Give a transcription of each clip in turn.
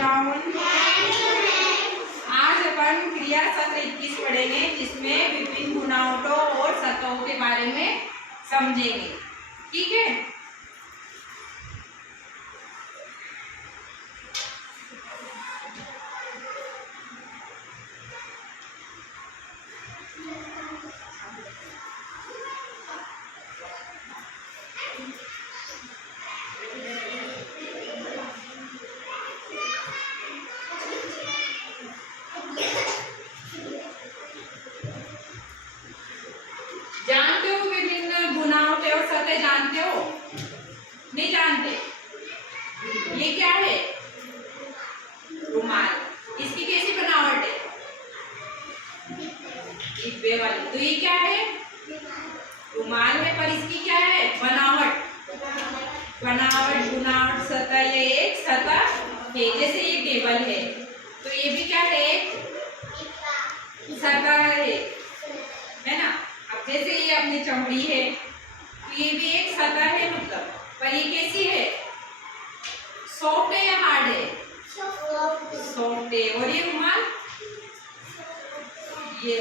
Down. आज अपन क्रिया सत्र 21 पढ़ेंगे, जिसमें विभिन्न बुनावटों और सतहों के बारे में समझेंगे। ठीक है। जानते हो विभिन्न बुनावटें और सतह जानते हो? नहीं जानते? ये क्या है? रुमाल। इसकी कैसी बनावट है? डिब्बे वाली। तो ये क्या है? रुमाल है, पर इसकी क्या है? बनावट। बनावट, बुनावट, सतह। ये एक सतह है। जैसे ये टेबल है, तो ये भी क्या है? सतह है ना। अब जैसे ये अपनी चमड़ी है, तो ये भी एक सतह है, मतलब। पर ये कैसी है? सॉफ्ट है या हार्ड है? सॉफ्ट है। और ये रुमाल भी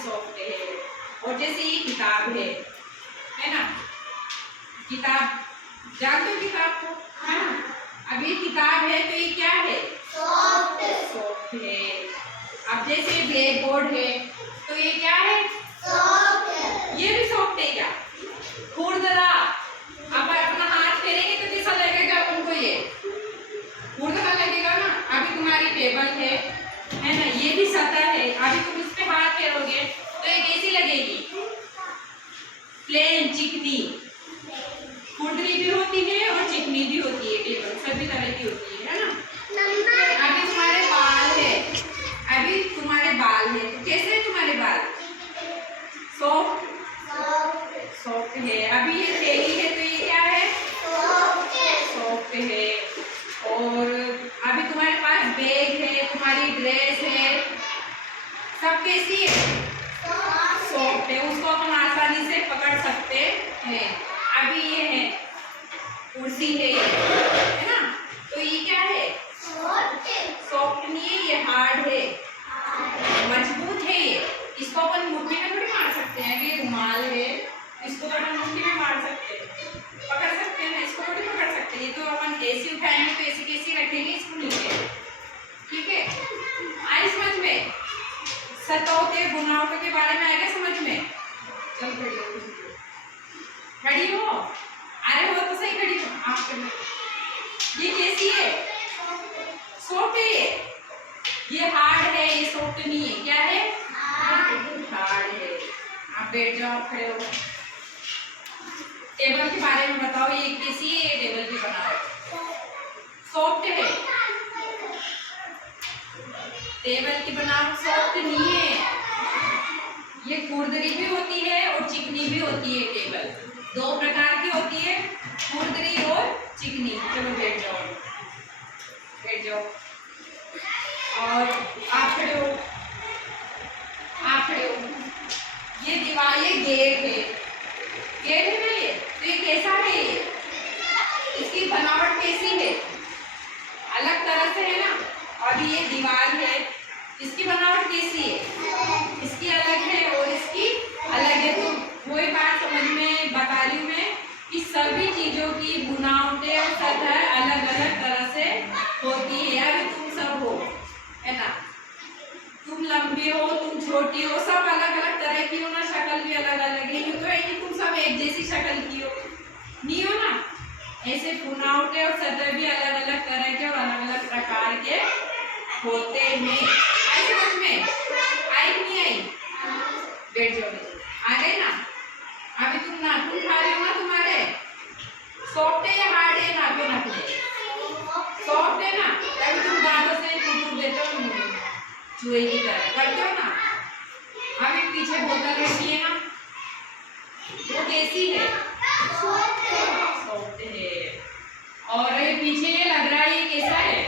सॉफ्ट है। और जैसे ये किताब है ना। किताब जानते हो किताब को, है ना। अब ये किताब है, तो ये क्या है? सॉफ्ट है। अब जैसे ब्लैक बोर्ड है, तो ये क्या है? ये भी सॉफ्ट है क्या? खुरदरा। अब अपना हाथ फेरेंगे तो कैसा लगेगा उनको? ये खुरदरा लगेगा ना। अभी तुम्हारी टेबल है ना, ये भी सतह है। अभी तुम इस पे हाथ फेरोगे तो ये कैसी लगेगी? प्लेन, चिकनी। खुरदरी भी होती है और चिकनी भी होती है। टेबल सभी तरह की होती है ना। अभी तुम्हारे बाल है, तो कैसे है तुम्हारे बाल? सॉफ्ट है। अभी ये थैली है, तो ये क्या है? सॉफ्ट है। और अभी तुम्हारे पास बैग है, तुम्हारी ड्रेस है, सब कैसी है? सॉफ्ट है। उसको अपन आसानी से पकड़ सकते हैं। अभी ये है कुर्सी है ना। तो ये क्या है? सॉफ्ट नहीं है, ये हार्ड है, मजबूत है। ये इसको अपन मुट्ठी में थोड़ी मार सकते हैं। ये रुमाल है, इसको तो अपन मुट्ठी में मार सकते हैं, पकड़ सकते हैं ना। इसको थोड़ी पकड़ सकते हैं। ये तो अपन ऐसे उठाएंगे तो ऐसे कैसे रखेंगे इसको नीचे। ठीक है। आई समझ में? सतहों के बुनावटों के बारे में आएगा समझ में? चल खड़ी हो। अरे हो तो सही, खड़ी हो। आप ये कैसी है? सॉफ्ट है। ये हार्ड है, ये सॉफ्ट नहीं है। क्या है? हार्ड है। आप बैठ जाओ, खड़े हो। टेबल के बारे में बताओ, ये कैसी है? ये टेबल की बनावट सॉफ्ट है। टेबल की बनावट सॉफ्ट नहीं है। ये खुरदरी भी होती है और चिकनी भी होती है। टेबल दो प्रकार की होती है, खुरदरी और चिकनी। चलो बैठ जाओ, बैठ जाओ। और आप खड़े हो, आप खड़े हो। ये दीवार, ये गेट है, गेट है ना ये। तो ये कैसा है? ये इसकी बनावट कैसी है? अलग तरह से है ना। और ये दीवार है, इसकी बनावट कैसी है? इसकी अलग है और इसकी अलग है। तो वही बात समझ में बता रही हूँ मैं कि सभी चीजों की बुनावटें और सतह अलग अलग तरह से होती है। अभी तुम सब हो, है ना। तुम लंबी हो, तुम छोटी हो, सब अलग अलग तरह की हो ना। शक्ल भी अलग अलग है। यूँ तो है कि तुम सब एक जैसी शक्ल की हो, नहीं हो ना। ऐसे बुनावटें और सतह भी अलग अलग तरह के और अलग अलग प्रकार के होते हैं। आई समझ में? आई नहीं आई? बैठ जाओ। आ गए ना। अभी तुम नाखून खा रहे हो ना, तुम्हारे सॉफ्ट है या हार्ड है? नाखून अपने सॉफ्ट है ना। तभी तुम दांतों से कुटुर देते हो, चूहे की तरह करते हो ना। अभी पीछे बोतल रखी है ना, वो कैसी है? सॉफ्ट है। और पीछे ये लग रहा है, ये कैसा है?